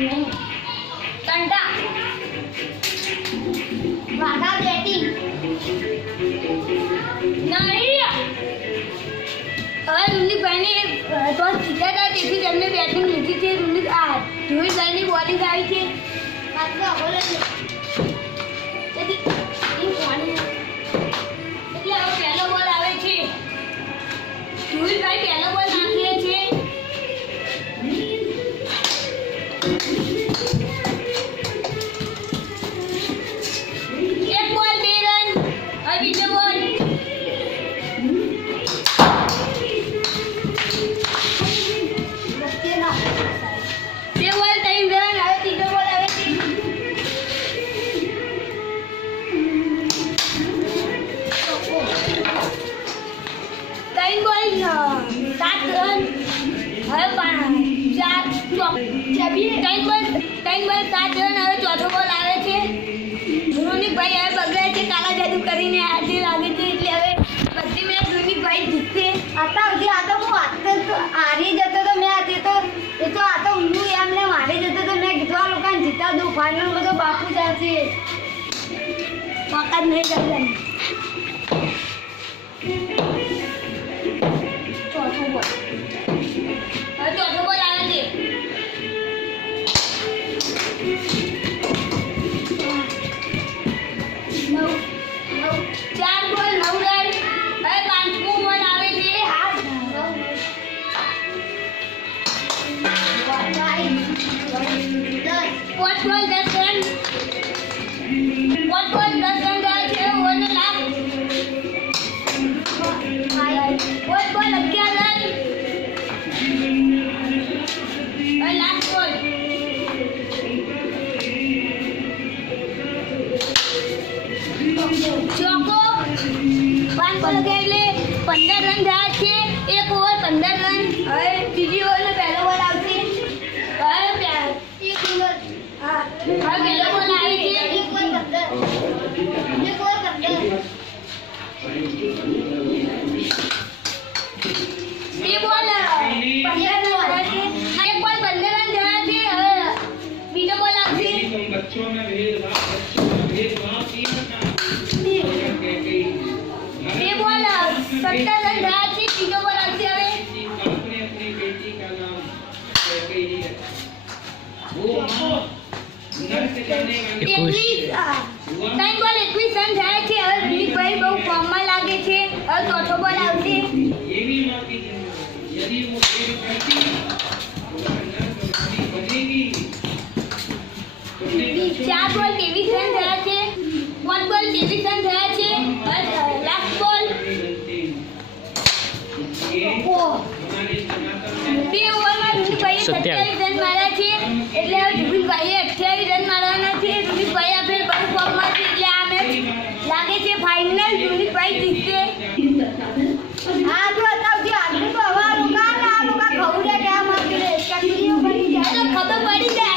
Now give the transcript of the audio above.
કંટા વાઘા batting નહીં હવે રૂલીભાઈને તો જીત્યા હતા તેથી તેમને બેટિંગ લીધી છે ધોળીભાઈની બોલિંગ આવી છે એટલે હવે પહેલો બોલ આવે છે ધોળીભાઈ પહેલો બોલ નાખીએ છે એક બોલ 2 રન હવે બીજો બોલ ચોથો બોલ આવે છે રોનિકભાઈ હવે બગડ્યા છે કાલા જાદુ કરીને આજે લાગે છે એટલે હવે બધી મેચ રોનિકભાઈ જીતશે આ તો હું હારી જતો તો મેં એ તો આ તો ઊંધું એમને મારી જતો તો મેં કીધું આ લોકોને જીતા દઉં ફાઇનલ બધો બાપુ જશે તાકાત નહીં કરવાની ચોથો બોલ હવે ચોથો બોલ આવે છે ચાર બોલ 9 રન હવે પાંચમો બોલ આવે છે પાંચ બોલ 10 રન પાંચ બોલ 10 રન જાય છે ઓવરનો લાસ્ટ પાંચ બોલ 11 રન હવે લાસ્ટ બોલ ચોકો 5 બોલ એટલે 15 રન જાય છે એક ઓવર 15 રન હવે બીજી ઓવરનો પહેલો બોલ આવશે હવે પહેલો બોલ આવે છે બે બોલ 15 રન જાય છે એક બોલ 15 રન જાય છે હવે બીજો બોલ આવશે બે બોલ 17 રન જાય છે બીજો બોલ આવશે હવે 21 બોલ 21 રન જાય છે હવે રોનિકભાઈ બહુ ફોર્મમાં લાગે છે હવે ચોથો બોલ આવશે 4 બોલ 23 રન થયા છે 1 બોલ 23 રન થયા છે લાસ્ટ બોલ બે ઓવરમાં રોનિકભાઈએ 27 રન માર્યા છે એટલે હવે ધ્રુવીભાઈએ 28 રન મારવાના છે રોનિકભાઈ આપણે બહુ ફોર્મમાં છે એટલે આ મેચ લાગે છે ફાઇનલ રોનિકભાઈ જીતશે આ તો અત્યારથી આગળ તો હવે આ લોકો ખબર કે આ મારી ખબર પડી જાય